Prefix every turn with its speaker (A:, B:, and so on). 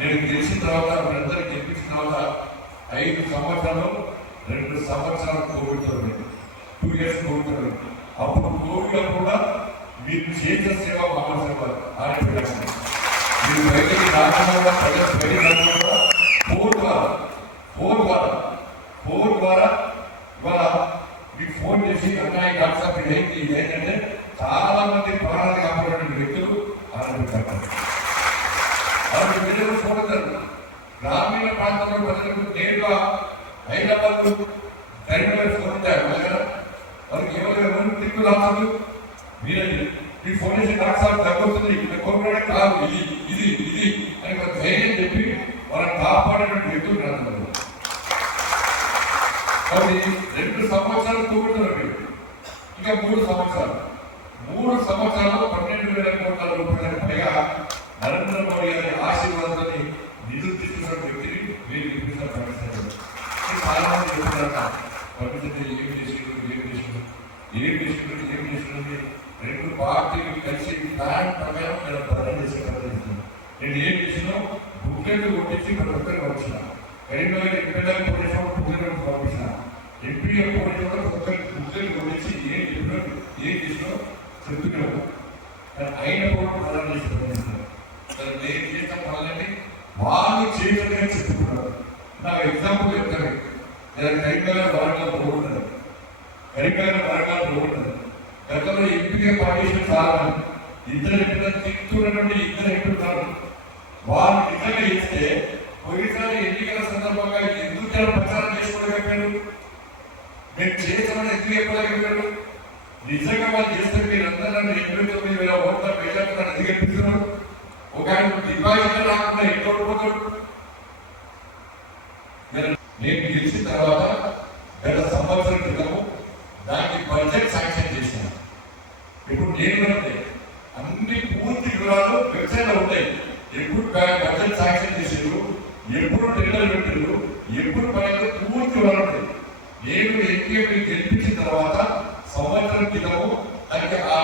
A: నేను గెలిచిన తర్వాత మీరందరూ గెలిపించిన తర్వాత ఐదు సంవత్సరాలు రెండు సంవత్సరాలు కోవిడ్తో టూ ఇయర్స్ కోవిడ్తో అప్పుడు కోవిడ్ కూడా మీరు చేసిన సేవ మామూలు సేవ మీరు బయటకి రాకుండా ప్రజలు బయట రాకుండా ఫోన్ ద్వారా ఫోన్ ద్వారా ఫోన్ ద్వారా ఇవాళ మీకు ఫోన్ చేసి అన్నాయి డాక్టర్ ఇది ఏంటంటే చాలా మంది ప్రాణాలు కాపాడిన వ్యక్తులు ఆరోగ్యం వాళ్ళు ప్రజలు చూడతారు గ్రామీణ ప్రాంతంలో ప్రజలకు నేరుగా హైదరాబాద్ డ్రైవర్ ఫోన్ ఉంటారు వాళ్ళకి ఎవరు దిక్కు రాదు మీరే మీ ఫోన్ చేసి డాక్టర్ సార్ తగ్గుతుంది కోరుకోవడం కాదు ఇది ఇది ఇది అని ఒక ధైర్యం చెప్పి వాళ్ళని కాపాడేటువంటి వ్యక్తులు నడుతున్నారు కాబట్టి రెండు సంవత్సరాలు కూడుతున్నారు ఇంకా మూడు సంవత్సరాలు. మూడు సంవత్సరాలు చాలా మంది చెప్తున్నారు ప్రకటించే ఏం చేసిండు ఏం చేసిండు ఏం చేసిండు ఏం చేసిండు రెండు పార్టీలు కలిసి ప్లాన్ ప్రకారం నేను ప్రకటన చేసే ప్రకటిస్తున్నాను నేను ఏం చేసినా బుక్లెట్ కొట్టించి ప్రతి ఒక్కరికి వచ్చిన కరీంనగర్ ఎంపీలకు పోలీసు బుక్లెట్ పంపించిన ఎంపీ పోలీసు ఒక్కరికి బుక్లెట్ కొట్టించి ఏం చెప్పినా ఏం చేసినా చెప్తున్నాను అయిన కూడా ప్రధాన చేసి ప్రకటిస్తున్నాను నేను చేసిన పనులని వాళ్ళు చేయగలిగా చెప్తున్నారు నాకు ఎగ్జాంపుల్ చెప్తాను నేను కరికల వరంగల్ పోగొట్టాను కరికల వరంగల్ పోగొట్టాను గతంలో ఎంపీగా పనిచేసిన చాలా. ఇద్దరు ఎంపీలు తింటున్నటువంటి ఇద్దరు ఎంపీలు వారు నిజంగా ఇస్తే పోయినసారి ఎన్నికల సందర్భంగా ఎందుకు ప్రచారం చేసుకోలేకపోయారు? మేము చేస్తామని ఎందుకు చెప్పలేకపోయారు? నిజంగా వాళ్ళు చేస్తే మీరందరూ నన్ను ఎనభై తొమ్మిది వేల ఓట్ల వేలకు నన్ను ఎందుకు ఒక ఆయన డిపాజిట్ రాకుండా ఎక్కడ పోతాడు నేను నేను గెలిచిన తర్వాత గత సంవత్సరం క్రితము దానికి బడ్జెట్ శాంక్షన్ చేసిన ఇప్పుడు నేను అంటే అన్ని పూర్తి వివరాలు వెబ్సైట్లో ఉంటాయి. ఎప్పుడు బడ్జెట్ శాంక్షన్ చేసారు ఎప్పుడు టెండర్ పెట్టారు ఎప్పుడు పైన పూర్తి వివరాలు ఉంటాయి. నేను ఎన్టీఏ గెలిపించిన తర్వాత సంవత్సరం క్రితము దానికి ఆ